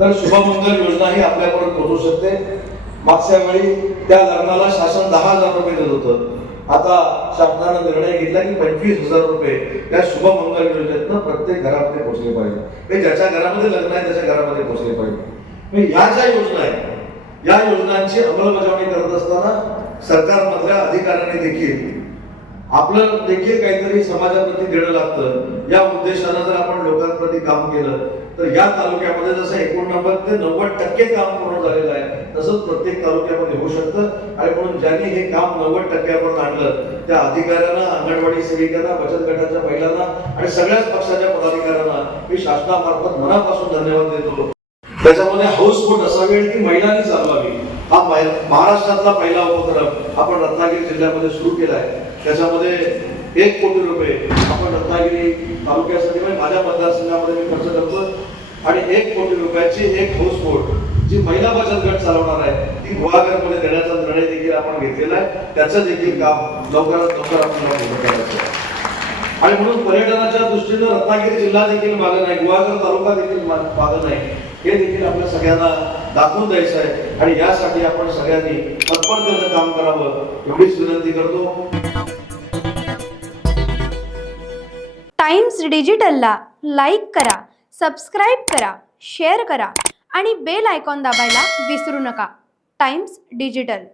तर शुभमंगल योजना ही आपल्यापर्यंत पोहोचू शकते। मागच्या वेळी त्या लग्नाला शासन 10,000 रुपये देत होतं, आता शासनाने निर्णय घेतला की 25,000 रुपये त्या शुभमंगल योजनेतनं प्रत्येक घरामध्ये पोहोचले पाहिजे। ज्याच्या घरामध्ये लग्न आहे त्याच्या घरामध्ये पोहोचले पाहिजे। या ज्या योजना आहेत या योजनांची अंमलबजावणी करत असताना सरकारमधल्या अधिकाऱ्यांनी देखील आपलं देखील काहीतरी समाजाप्रती देणं लागतं। या उद्देशानं जर आपण लोकांप्रती काम केलं तर या तालुक्यामध्ये जसं 89 ते 90% काम पूर्ण झालेलं आहे तसंच प्रत्येक तालुक्यामध्ये होऊ शकतं। आणि म्हणून ज्यांनी हे काम 90% आणलं त्या अधिकाऱ्यांना, अंगणवाडी सेविकांना, बचत गटाच्या महिलांना आणि सगळ्याच पक्षाच्या पदाधिकाऱ्यांना मी शासनामार्फत मनापासून धन्यवाद देतो। त्याच्यामध्ये हाऊसबोट असावी आणि ती महिलांनी चालवावी। हा महाराष्ट्रातला पहिला उपक्रम आपण रत्नागिरी जिल्ह्यामध्ये सुरू केला आहे। त्याच्यामध्ये 1 कोटी रुपये आपण रत्नागिरी तालुक्यासाठी माझ्या मतदारसंघामध्ये मी खर्च करतो आणि 1 कोटी रुपयाची एक हाऊसबोट जी महिला बचत गट चालवणार आहे ती गुहागरमध्ये देण्याचा निर्णय देखील आपण घेतलेला आहे। त्याचं देखील काम लवकरात लवकर आपल्याला पूर्ण करायचं आहे। आणि म्हणून पर्यटनाच्या दृष्टीने रत्नागिरी जिल्हा देखील मागे नाही, गुहागर तालुका देखील मागे नाही, हे देखील आपल्या सगळ्यांना दाखवून द्यायचं आहे। आणि यासाठी आपण सगळ्यांनी तत्परतेने काम करावं एवढीच विनंती करतो। टाइम्स डिजिटलला लाईक करा, सबस्क्राईब करा, शेअर करा आणि बेल आयकॉन दाबायला विसरू नका। Times digital.